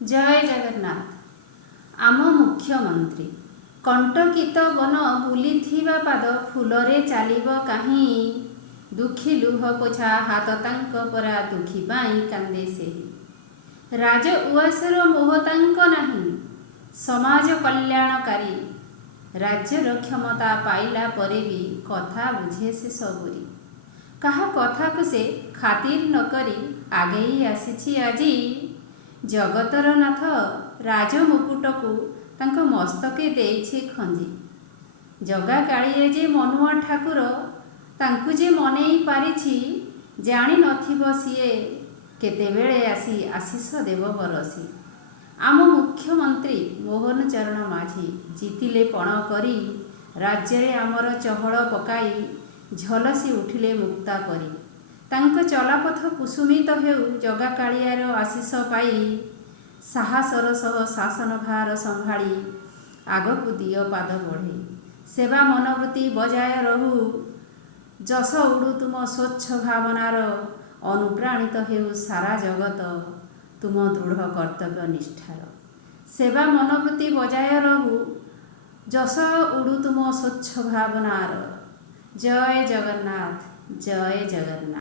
जय जगन्नाथ। आम मुख्यमंत्री कंटकित बन बुलिथिबा पाद फूलरे चालिब काहीं दुखी लुह पोछा हाथ तांक परा दुखी पाई कांदे सेही राज उआसर मोह तांक नाही समाज कल्याणकारी राज्यर क्षमता पाइला परे भी कथा बुझे से सबुरी कहा कथा को से खातिर न करी आगेई आसीछि आजी जगतर नाथ राजमुकुटकू तांको मस्तके देइछे खंजी जगा काळीए जे मनुआ ठाकुर तांकु जे मनेई पारिछि जानि नथिब सिए केतेबेळे आसी आशीष देव बरसी आम मुख्यमंत्री मोहन चरण माझी जीतिले पण करी राज्य आमर चहल पकाई झलसी उठिले मुक्ता परी तांक चलापथ कुसुमित हेउ जगा काଳିयार आशीष पाई साहसर सह शासन भार संभाली आगकू दिय पाद बढ़े सेवा मनोवृत्ति बजाय रहू जस उड़ू तुम स्वच्छ भावनार अनुप्राणित हेउ सारा जगत तुम दृढ़ कर्तव्य निष्ठार सेवा मनोवृत्ति बजाय रहू जस उड़ू तुम स्वच्छ भावनार। जय जगन्नाथ जय जगन्नाथ।